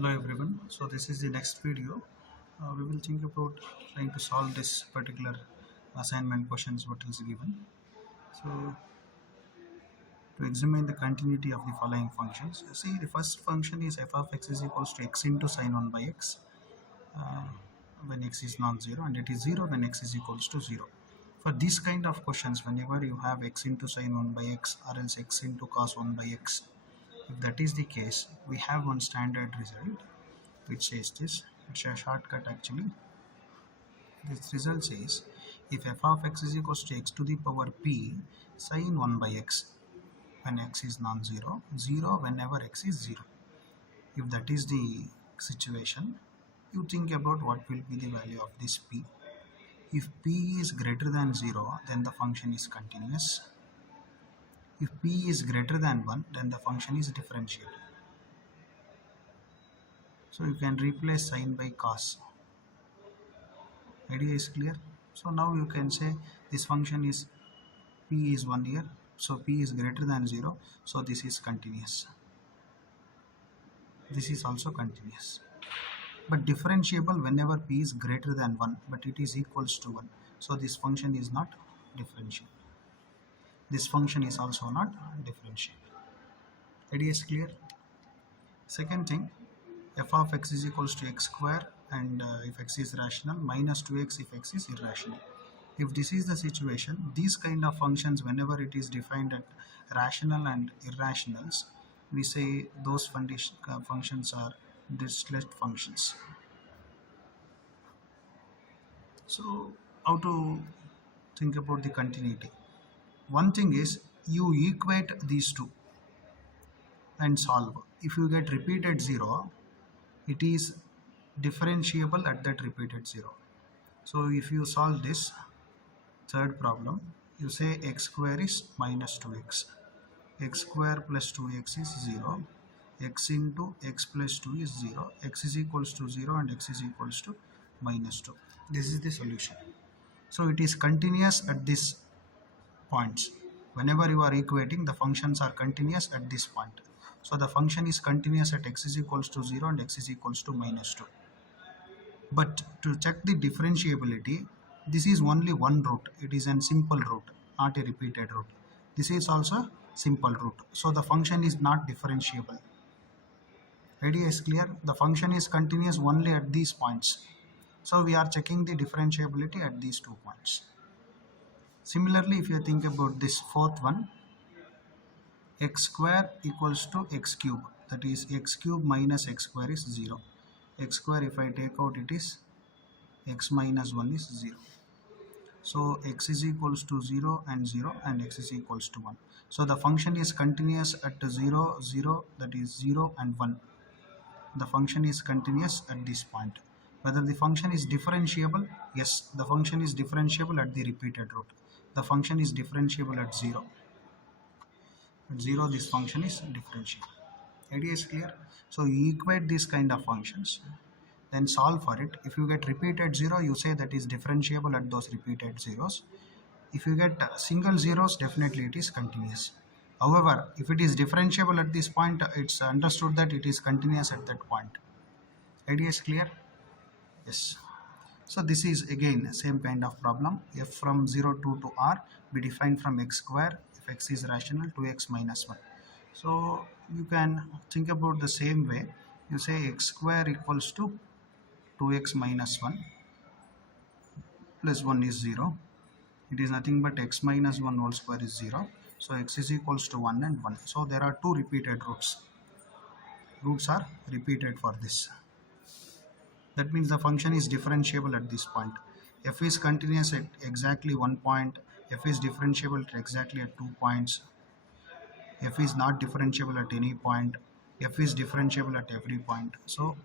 Hello everyone. So this is the next video. We will think about trying to solve this particular assignment questions what is given. So to examine the continuity of the following functions, see the first function is f of x is equals to x into sine 1 by x uh, when x is non-zero, and it is 0 when x is equals to 0. For this kind of questions, whenever you have x into sine 1 by x or else x into cos 1 by x, if that is the case, we have one standard result which says this. It's a shortcut actually. This result says if f of x is equals to x to the power p sine 1 by x when x is non-zero, 0 whenever x is 0. If that is the situation, you think about what will be the value of this p. If p is greater than 0, then the function is continuous. If p is greater than 1, then the function is differentiable. So you can replace sine by cos. Idea is clear. So now you can say this function is p is 1 here, so p is greater than 0, so this is continuous. This is also continuous, but differentiable whenever p is greater than 1, but it is equals to 1, so this function is not differentiable. This function is also not differentiable. Idea is clear. Second thing, f of x is equals to x square, and if x is rational, minus 2x if x is irrational. If this is the situation, these kind of functions, whenever it is defined at rational and irrationals, we say those functions are Dirichlet functions. So how to think about the continuity? One thing is you equate these two and solve. If you get repeated 0, it is differentiable at that repeated 0. So if you solve this third problem, you say x square is minus 2x. X square plus 2x is 0. X into x plus 2 is 0. X is equals to 0 and x is equals to minus 2. This is the solution. So it is continuous at these points. Whenever you are equating, the functions are continuous at this point. So the function is continuous at x is equals to 0 and x is equals to minus 2. But to check the differentiability, this is only one root. It is a simple root, not a repeated root. This is also simple root. So the function is not differentiable. Idea is clear. The function is continuous only at these points. So we are checking the differentiability at these 2 points. Similarly, if you think about this fourth one, x square equals to x cube. That is x cube minus x square is 0. X square, if I take out, it is x minus 1 is 0. So x is equals to 0 and 0 and x is equals to 1. So the function is continuous at 0, 0, that is 0 and 1. The function is continuous at this point. Whether the function is differentiable? Yes, the function is differentiable at the repeated root. The function is differentiable at 0. At 0, this function is differentiable. Idea is clear. So you equate these kind of functions, then solve for it. If you get repeated 0, you say that is differentiable at those repeated zeros. If you get single zeros, definitely it is continuous. However, if it is differentiable at this point, it's understood that it is continuous at that point. Idea is clear? Yes. So this is again same kind of problem. F from 0 to r be defined from x square if x is rational to x minus 1. So you can think about the same way. You say x square equals to 2x minus 1 plus 1 is 0. It is nothing but x minus 1 whole square is 0. So x is equals to 1 and 1. So there are two repeated roots. Roots are repeated for this. That means the function is differentiable at this point. F is continuous at exactly 1 point. F is differentiable at exactly at 2 points. F is not differentiable at any point. F is differentiable at every point. So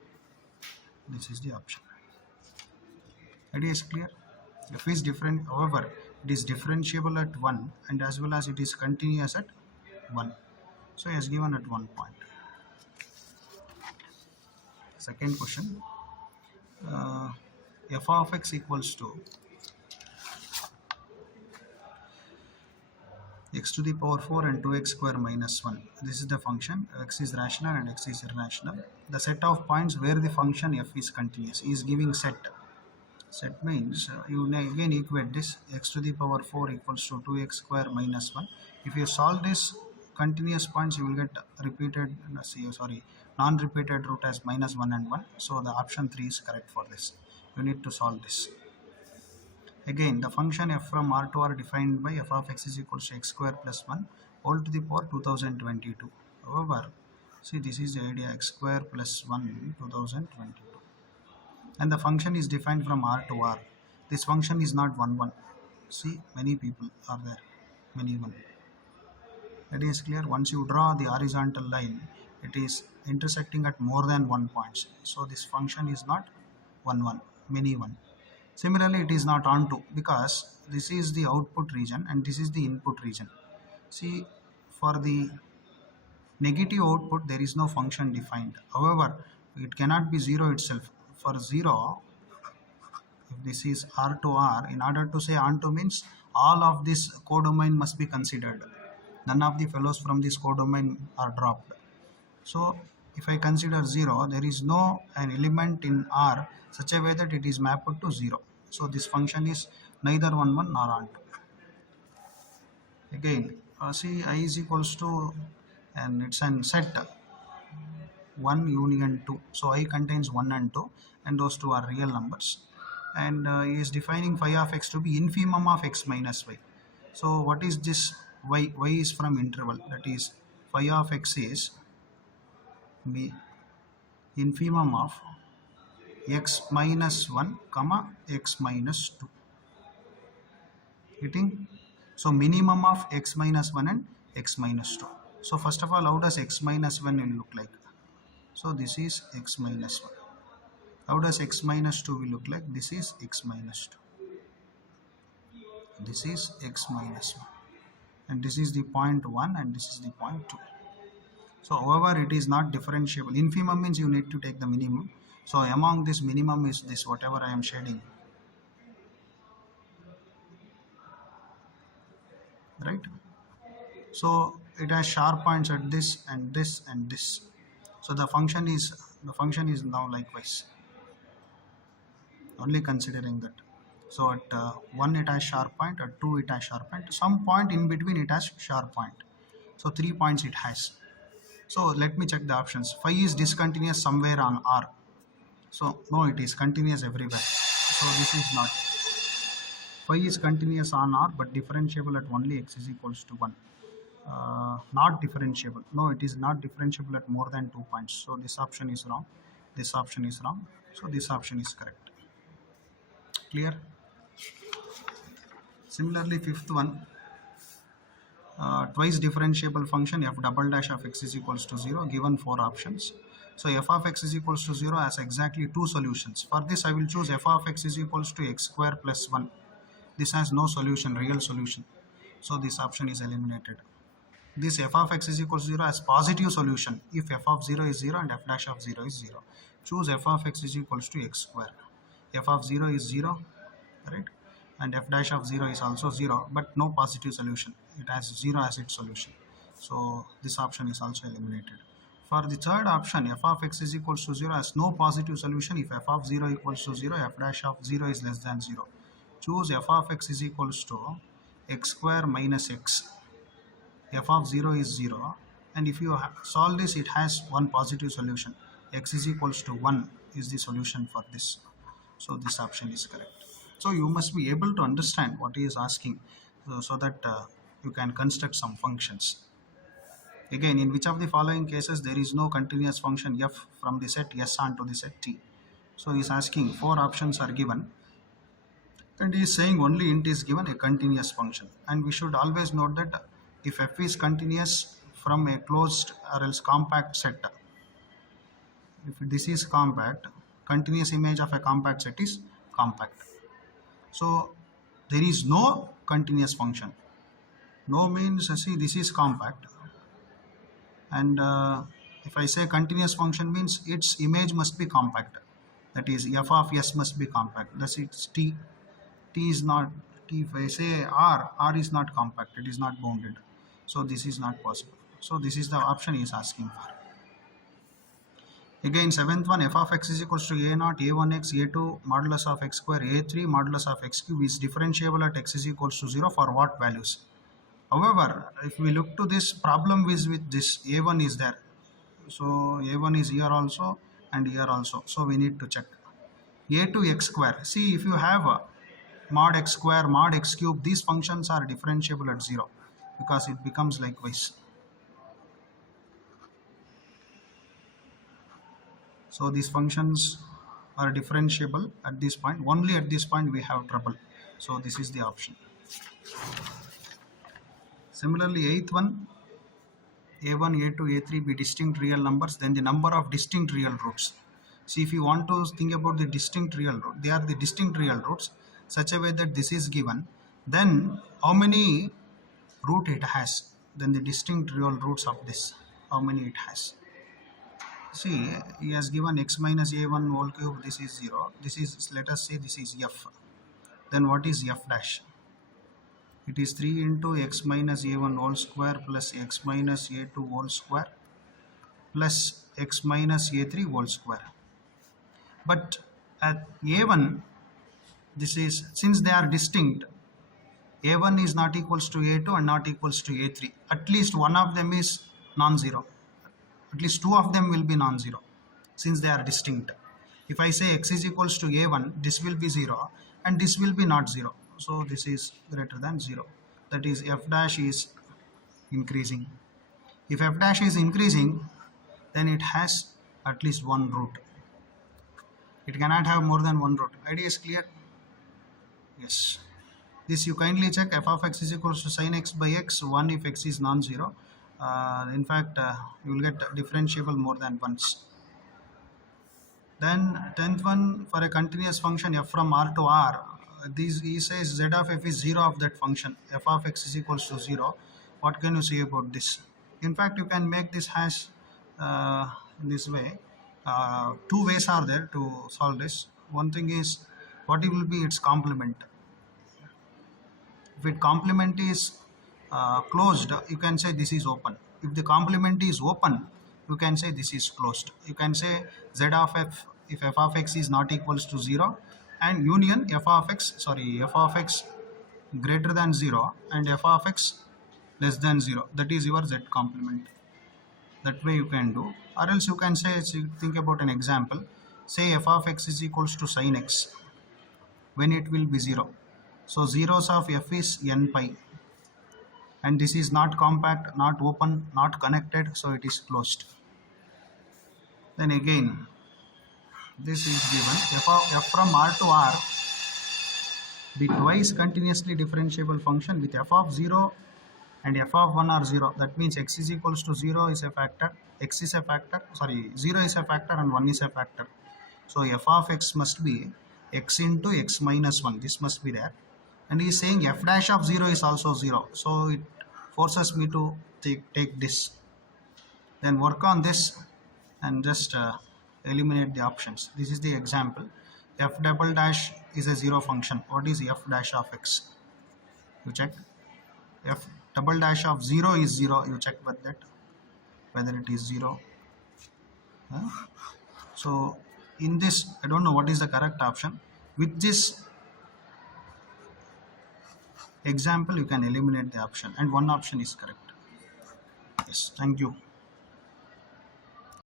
this is the option. Idea is clear. F is different, however, it is differentiable at 1 and as well as it is continuous at 1. So it is given at 1 point. Second question, f of x equals to x to the power 4 and 2x square minus 1. This is the function. X is rational and x is irrational. The set of points where the function f is continuous is giving set. Set means you again equate this x to the power 4 equals to 2x square minus 1. If you solve this continuous points, you will get repeated, non-repeated root as minus 1 and 1. So the option 3 is correct for this. You need to solve this. Again, the function f from R to R defined by f of x is equals to x square plus 1 whole to the power 2022. However, see, this is the idea, x square plus 1 2022. And the function is defined from R to R. This function is not 1 1. See, many people are there, many 1. It is clear. Once you draw the horizontal line, it is intersecting at more than 1 point. So this function is not 1 1, many 1. Similarly, it is not onto because this is the output region and this is the input region. See, for the negative output, there is no function defined. However, it cannot be 0 itself. For 0, if this is R to R, in order to say onto means all of this codomain must be considered. None of the fellows from this codomain are dropped. So if I consider 0, there is no an element in R such a way that it is mapped to 0. So this function is neither 1 1 nor onto. Again, see, I is equals to, and it's an set 1 union 2. So I contains 1 and 2, and those two are real numbers. And he is defining phi of x to be infimum of x minus y. So what is this y? Y is from interval, that is phi of x is infimum of x minus 1 comma x minus 2. Getting? So minimum of x minus 1 and x minus 2. So first of all, how does x minus 1 will look like? So this is x minus 1. How does x minus 2 will look like? This is x minus 2. This is x minus 1. And this is the point 1 and this is the point 2. So however, it is not differentiable. Infimum means you need to take the minimum. So among this minimum is this, whatever I am shading. Right? So it has sharp points at this and this and this. So the function is now likewise. Only considering that. So at 1 it has sharp point, at 2 it has sharp point, some point in between it has sharp point. So 3 points it has. So let me check the options. Phi is discontinuous somewhere on R. So no, it is continuous everywhere. So this is not. Phi is continuous on R but differentiable at only x is equals to 1. Not differentiable. No, it is not differentiable at more than 2 points. So this option is wrong. This option is wrong. So this option is correct. Clear? Similarly, fifth one, twice differentiable function f double dash of x is equals to 0, given 4 options. So f of x is equals to 0 has exactly 2 solutions. For this, I will choose f of x is equals to x square plus 1. This has no solution, real solution. So this option is eliminated. This f of x is equals to 0 has positive solution if f of 0 is 0 and f dash of 0 is 0. Choose f of x is equals to x square. F of 0 is 0, right? And f dash of 0 is also 0, but no positive solution. It has 0 as its solution. So this option is also eliminated. For the third option, f of x is equals to 0 has no positive solution if f of 0 equals to 0, f dash of 0 is less than 0. Choose f of x is equals to x square minus x. F of 0 is 0, and if you solve this, it has one positive solution. X is equals to 1 is the solution for this. So this option is correct. So you must be able to understand what he is asking, so that you can construct some functions. Again, in which of the following cases there is no continuous function f from the set S onto the set T? So he is asking 4 options are given, and he is saying only int is given a continuous function. And we should always note that if f is continuous from a closed or else compact set, if this is compact, continuous image of a compact set is compact. So there is no continuous function. No means, see, this is compact, and if I say continuous function means its image must be compact, that is f of s must be compact. Thus it's T is not T. If I say R is not compact, it is not bounded. So this is not possible. So this is the option he is asking for. Again, seventh one, f of x is equals to a naught, a1x, a2, modulus of x square, a3, modulus of x cube is differentiable at x is equals to 0 for what values? However, if we look to this problem with this, a1 is there. So a1 is here also and here also. So we need to check. a2 x square. See, if you have a mod x square, mod x cube, these functions are differentiable at 0 because it becomes likewise. So these functions are differentiable at this point. Only at this point we have trouble. So this is the option. Similarly, eighth one, a1, a2, a3 be distinct real numbers, then the number of distinct real roots. See, if you want to think about the distinct real root, they are the distinct real roots such a way that this is given. Then how many root it has? Then the distinct real roots of this, how many it has? See, he has given x minus a1 whole cube, this is 0. This is, let us say this is f. Then what is f dash? It is 3 into x minus a1 whole square plus x minus a2 whole square plus x minus a3 whole square. But at a1, this is, since they are distinct, a1 is not equals to a2 and not equals to a3. At least one of them is non-zero. At least two of them will be non-zero since they are distinct. If I say x is equals to a1, this will be 0 and this will be not 0. So this is greater than 0. That is f dash is increasing. If f dash is increasing, then it has at least one root. It cannot have more than one root. Idea is clear? Yes. This you kindly check. F of x is equals to sin x by x, 1 if x is non-zero. In fact, you will get differentiable more than once. Then 10th one, for a continuous function f from R to R, this he says z of f is 0 of that function. F of x is equals to 0. What can you say about this? In fact, you can make this hash this way. Two ways are there to solve this. One thing is, what it will be its complement. If its complement is closed, you can say this is open. If the complement is open, you can say this is closed. You can say z of f, if f of x is not equals to 0, and union f of x greater than 0 and f of x less than 0. That is your z complement. That way you can do. Or else you can say, think about an example. Say f of x is equals to sin x when it will be 0. So zeros of f is n pi. And this is not compact, not open, not connected, so it is closed. Then again, this is given f from R to R, the twice continuously differentiable function with f of 0 and f of 1 are 0. That means x is equals to 0 is a factor, 0 is a factor and 1 is a factor. So f of x must be x into x minus 1. This must be there. And he is saying f dash of 0 is also 0. So it forces me to take this. Then work on this and just eliminate the options. This is the example. F double dash is a 0 function. What is f dash of x? You check. F double dash of 0 is 0. You check with that whether it is 0. So in this, I don't know what is the correct option. With this example, you can eliminate the option and one option is correct. Yes, thank you.